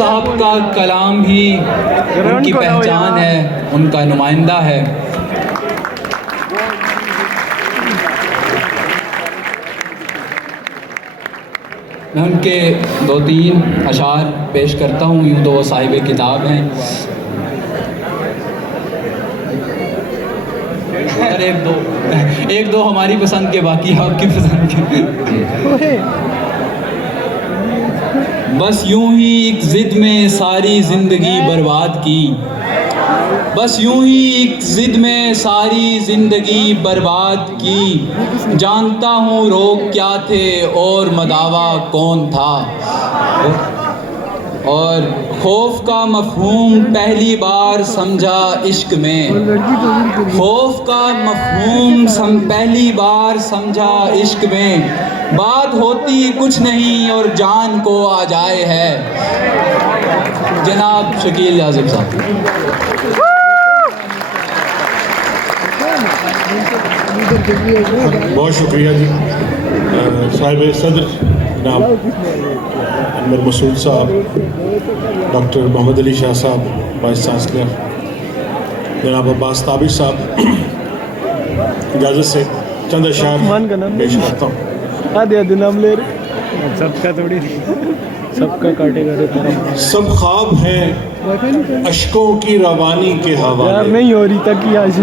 साहब का कलाम भी उनकी पहचान है, उनका नुमाइंदा है। मैं उनके दो तीन अशार पेश करता हूँ, यूँ तो वो साहिब किताब हैं। और एक दो हमारी पसंद के, बाकी आपकी पसंद के। बस यूं ही एक जिद में सारी ज़िंदगी बर्बाद की, बस यूं ही एक जिद में सारी ज़िंदगी बर्बाद की। जानता हूँ रोग क्या थे और मदावा कौन था, और खौफ का मफ़हूम पहली बार समझा इश्क में। खौफ का मफ़हूम पहली बार समझा इश्क में। बात होती कुछ नहीं और जान को आ जाए है। जनाब शकील आज़म साहब। बहुत शुक्रिया जी। साहिब सदर जनाब अनवर मसूद साहब, डॉक्टर मोहम्मद अली शाह साहब वाइस चांसलर, जनाब अब्बास ताबिश साहब, इजाज़त से चंद अशार पेश करता हूँ। आधे नाम ले रहे सबका थोड़ी, सबका काटेगा। सब ख्वाब हैं अश्कों की रवानी के हवाले, नहीं हो रही तक की आज।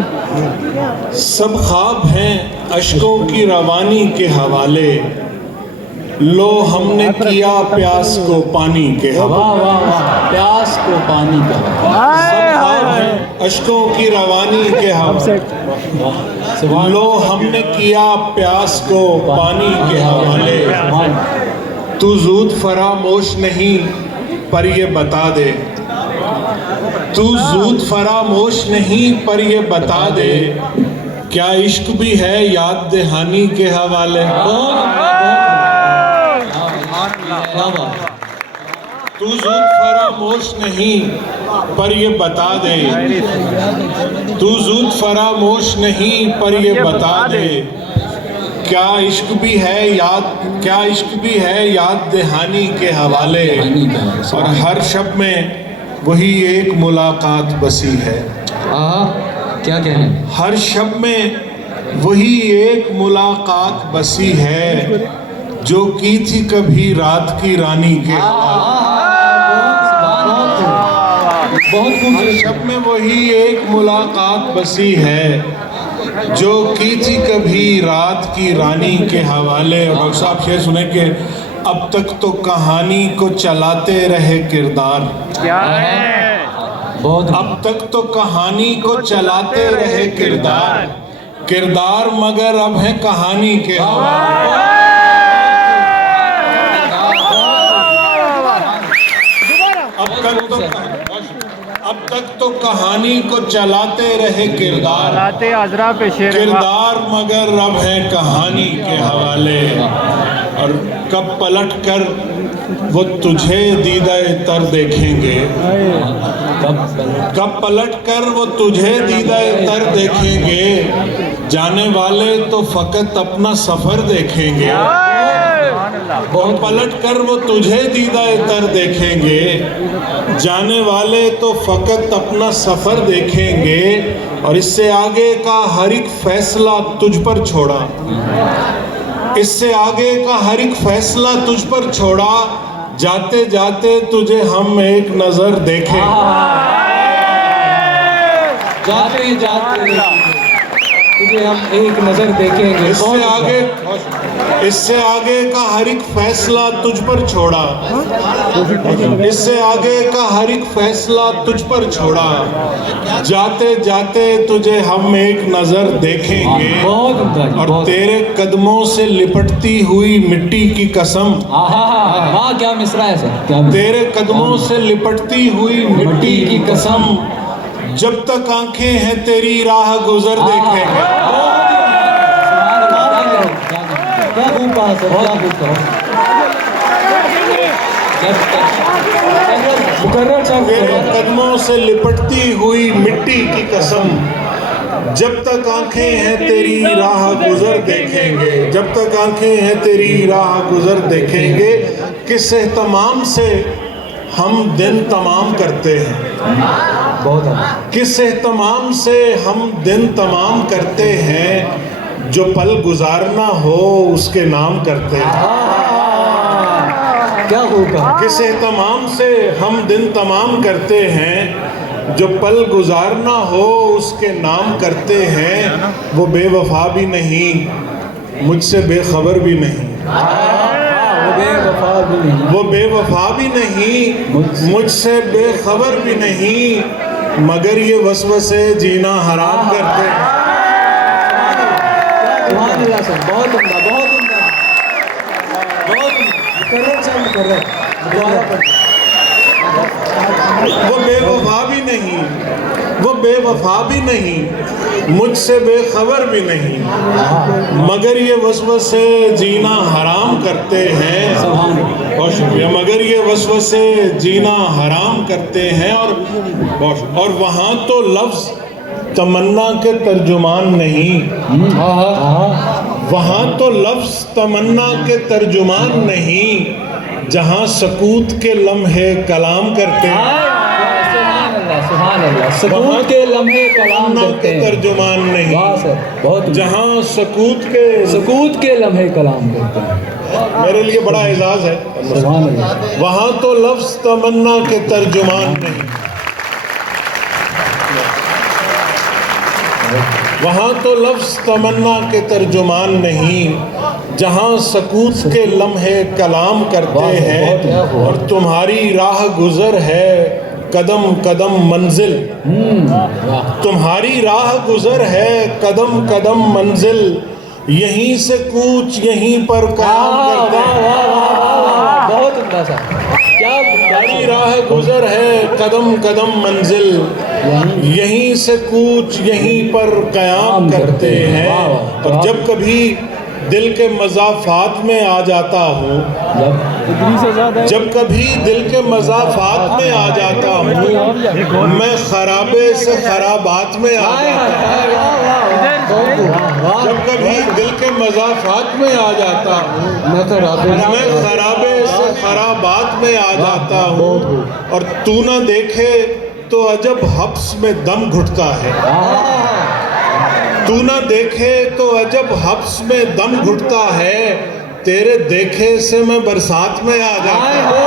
सब ख्वाब हैं अश्कों की रवानी के हवाले। लो हमने किया प्यास को पानी के हवाले। प्यास को पानी का सब ख्वाब हैं अश्कों की रवानी के हवाले। लो हमने किया प्यास को पानी के हवाले। तू ज़ूद फरामोश नहीं पर ये बता दे, तू ज़ूद फरामोश नहीं पर ये बता दे, क्या इश्क भी है याद दहानी के हवाले। तू ज़ूद फरामोश नहीं पर ये बता दे, तू ज़ूद फरामोश नहीं पर ये बता दे, क्या इश्क भी है याद, क्या इश्क भी है याद दहानी के हवाले। और हर शब में वही एक मुलाकात बसी है। क्या कहें, हर शब में वही एक मुलाकात बसी है, जो की थी कभी रात की रानी के हवाले। हर शब में वही एक मुलाकात बसी है, जो की थी कभी रात की रानी के हवाले। और डॉक्टर साहब शेर सुने कि अब तक तो कहानी को चलाते रहे किरदार। क्या है? अब तक तो कहानी को चलाते रहे किरदार, किरदार मगर अब है कहानी के हवाले। अब तक तो कहानी को चलाते रहे किरदार, किरदार मगर अब है कहानी के हवाले। और कब पलट कर वो तुझे दीदाए तर देखेंगे, कब पलट कर वो तुझे दीदाए तर देखेंगे, जाने वाले तो फकत अपना सफर देखेंगे। और पलट कर वो तुझे दीदाए तर देखेंगे, जाने वाले तो फकत अपना सफर देखेंगे। और इससे आगे का हर एक फैसला तुझ पर छोड़ा, इससे आगे का हर एक फैसला तुझ पर छोड़ा, जाते जाते तुझे हम एक नजर देखें। जाते जाते तुझे हम एक नजर देखेंगे। इससे आगे का हर एक फैसला तुझ पर छोड़ा, इससे आगे का हर एक फैसला तुझ पर छोड़ा, जाते जाते तुझे हम एक नजर देखेंगे। और तेरे कदमों से लिपटती हुई मिट्टी की कसम, क्या मिसरा है सर, क्या तेरे कदमों से लिपटती हुई मिट्टी की कसम, जब तक आंखें हैं तेरी राह गुजर देखेंगे। तेरे कदमों से लिपटती हुई मिट्टी की कसम, जब तक आंखें हैं तेरी राह गुजर देखेंगे, जब तक आंखें हैं तेरी राह गुजर देखेंगे। किस एहतमाम से हम दिन तमाम करते हैं, बहुत अच्छा। किस एहतमाम से हम दिन तमाम करते हैं, जो पल गुजारना हो उसके नाम करते हैं। क्या होगा? किस एहतमाम से हम दिन तमाम करते हैं, जो पल गुजारना हो उसके नाम करते हैं। वो बेवफा भी नहीं, मुझसे बेखबर भी नहीं, वो बेवफा भी नहीं, वो बेवफा भी नहीं, मुझसे बेखबर भी नहीं, मगर ये वसवसे जीना हराम करते हैं। सुभान अल्लाह सर, बहुत उम्दा, बहुत उम्दा, बहुत मुकर्रर सर, मुकर्रर, दोबारा पढ़िए। वो बेवफा भी नहीं, वो बेवफा भी नहीं, मुझसे बेखबर भी नहीं, मगर ये वसवसे जीना हराम करते हैं। बहुत शुक्रिया। मगर ये वसवसे जीना हराम करते हैं। और वहाँ तो लफ्ज़ तमन्ना के तर्जुमान नहीं, वहाँ तो लफ्ज़ तमन्ना के तर्जुमान नहीं, जहाँ सकूत के लम्हे कलाम करते हैं। सुभान अल्लाह, सकूत के लम्हे कलाम करते हैं, तर्जुमान नहीं। वाह सर, बहुत उम्दा। जहाँ सकूत के लम्हे कलाम करते हैं, मेरे लिए बड़ा एजाज है। सुभान अल्लाह। वहाँ तो लफ्ज़ तमन्ना के तर्जुमान नहीं, वहाँ तो लफ्ज़ तमन्ना के तर्जुमान नहीं, जहाँ सकूत के लम्हे कलाम करते हैं। और तुम्हारी राह गुज़र है कदम कदम मंजिल, तुम्हारी राह गुज़र है कदम कदम मंजिल, यहीं से कूच यहीं पर काम करते हैं। बहुत उम्दा सर, क्या तुम्हारी राह गुज़र है कदम कदम मंजिल, यहीं से कूच यहीं पर कयाम करते हैं। और जब कभी दिल के मज़ाफ़ात में आ जाता हूँ, जब कभी दिल के मज़ाफ़ात में आ जाता हूँ, मैं खराबे से खराबात में आ जाता हूँ। जब कभी दिल के मज़ाफ़ात में आ जाता हूँ, मैं खराबे से खराबात में आ जाता हूँ। और तू ना देखे तो अजब हब्स में दम घुटता है, तू ना देखे तो अजब हब्स में दम घुटता है, तेरे देखे से मैं बरसात में आ जाता हूँ।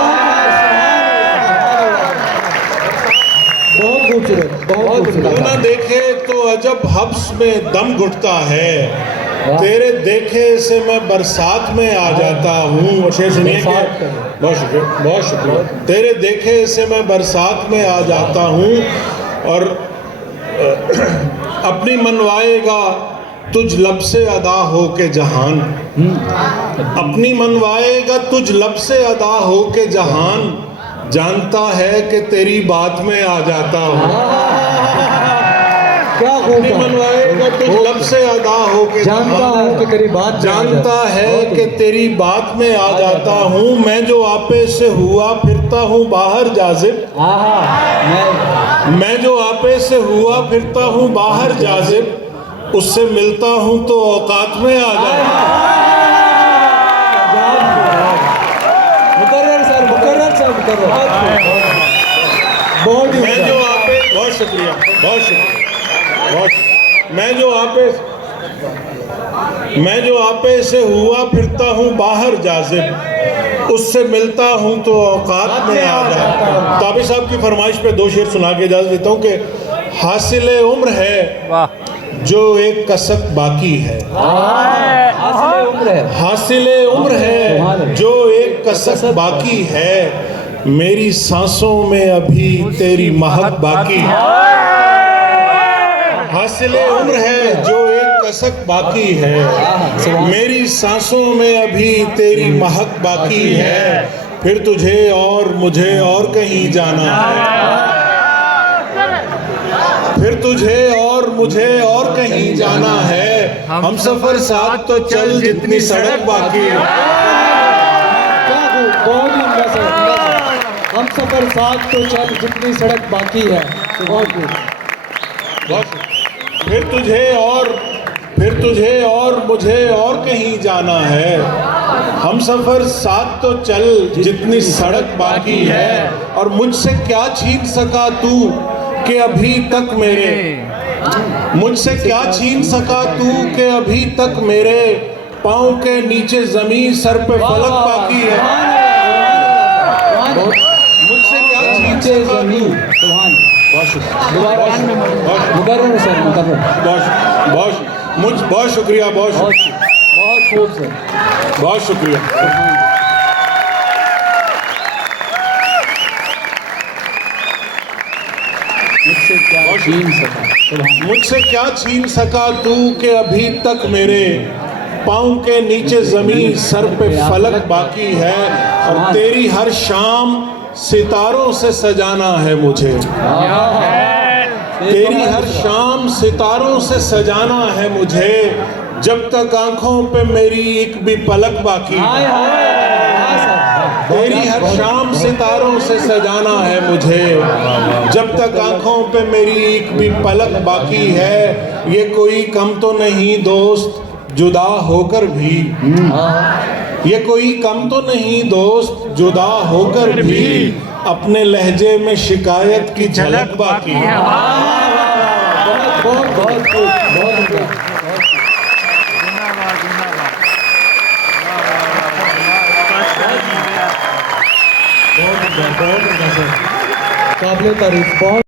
बहुत खूबसूरत, बहुत तू ना देखे तो अजब हब्स में दम घुटता है, तेरे देखे से मैं बरसात में आ जाता हूँ। शेर सुनिए कि बहुत शुक्रिया, बहुत शुक्रिया। तेरे देखे से मैं बरसात में आ जाता हूँ। और अपनी मनवाएगा तुझ लब से अदा हो के जहान, अपनी मनवाएगा तुझ लब से अदा हो के जहान, जानता है कि तेरी बात में आ जाता हूँ। अपनी मनवाएगा तुझ लब से अदा हो के जानता हूँ कि तेरी बात, जानता है कि तेरी बात में आ जाता हूँ। मैं जो आपे से हुआ फिरता हूँ बाहर जाजिब, मैं जो आपे से हुआ फिरता हूँ बाहर जाजिब, उससे मिलता हूँ तो औकात में आ जाता हूँ। मुकर्रर सर, मुकर्रर सर, मुकर्रर। बहुत ही मैं जो आपे, बहुत शुक्रिया, बहुत शुक्रिया, बहुत। मैं जो आपे से हुआ फिरता हूँ बाहर जाजिब, उससे मिलता हूँ तो औकात में आ जाता हूँ। ताबी साहब की फरमाइश पे दो शेर सुना के इजाज़त देता हूँ कि हासिल उम्र है जो एक कसक बाकी है, हासिल उम्र है जो एक कसक बाकी है, मेरी सांसों में अभी तेरी महक बाकी है। हासिल उम्र है जो एक कसक बाकी है, मेरी सांसों में अभी तेरी महक बाकी है, फिर तुझे और मुझे और कहीं जाना है, फिर तुझे और मुझे और कहीं जाना है, हम सफर साथ तो चल जितनी सड़क बाकी है। बहुत ही उम्दा सर, हम सफर साथ तो चल जितनी सड़क बाकी है। बहुत फिर तुझे और फिर तुझे और मुझे और कहीं जाना है। हम सफर साथ तो चल जितनी सड़क बाकी है। और मुझसे क्या छीन सका तू कि अभी तक मेरे, मुझसे क्या छीन सका तू कि अभी तक मेरे पाँव के नीचे जमीन सर पे फलक बाकी है। मुझसे क्या छीन नीचे सका तू। जमीन सुभान बहुत शुक्रिया, दोबारा मुकर्रर सर मुकर्रर बहुत शुक्रिया, बहुत बहुत शुक्रिया, बहुत खूब सर बहुत शुक्रिया। मुझसे क्या छीन सका सुभान मुझसे क्या छीन सका तू कि अभी तक मेरे पाँव के नीचे जमीन सर पे फलक बाकी है। और तेरी हर शाम सितारों से सजाना है मुझे। तेरी हर शाम सितारों से सजाना है मुझे। जब तक आंखों पे मेरी एक भी पलक बाकी हाय है। हाय सर तेरी हर शाम सितारों से सजाना है मुझे। जब तक आंखों पे मेरी एक भी पलक बाकी है। ये कोई कम तो नहीं दोस्त जुदा होकर भी, ये कोई कम तो नहीं दोस्त जुदा होकर भी अपने लहजे में शिकायत की झलक बाकी है। बहुत बहुत बहुत खूब बहुत खूब बहुत काबिल तारीफ बहुत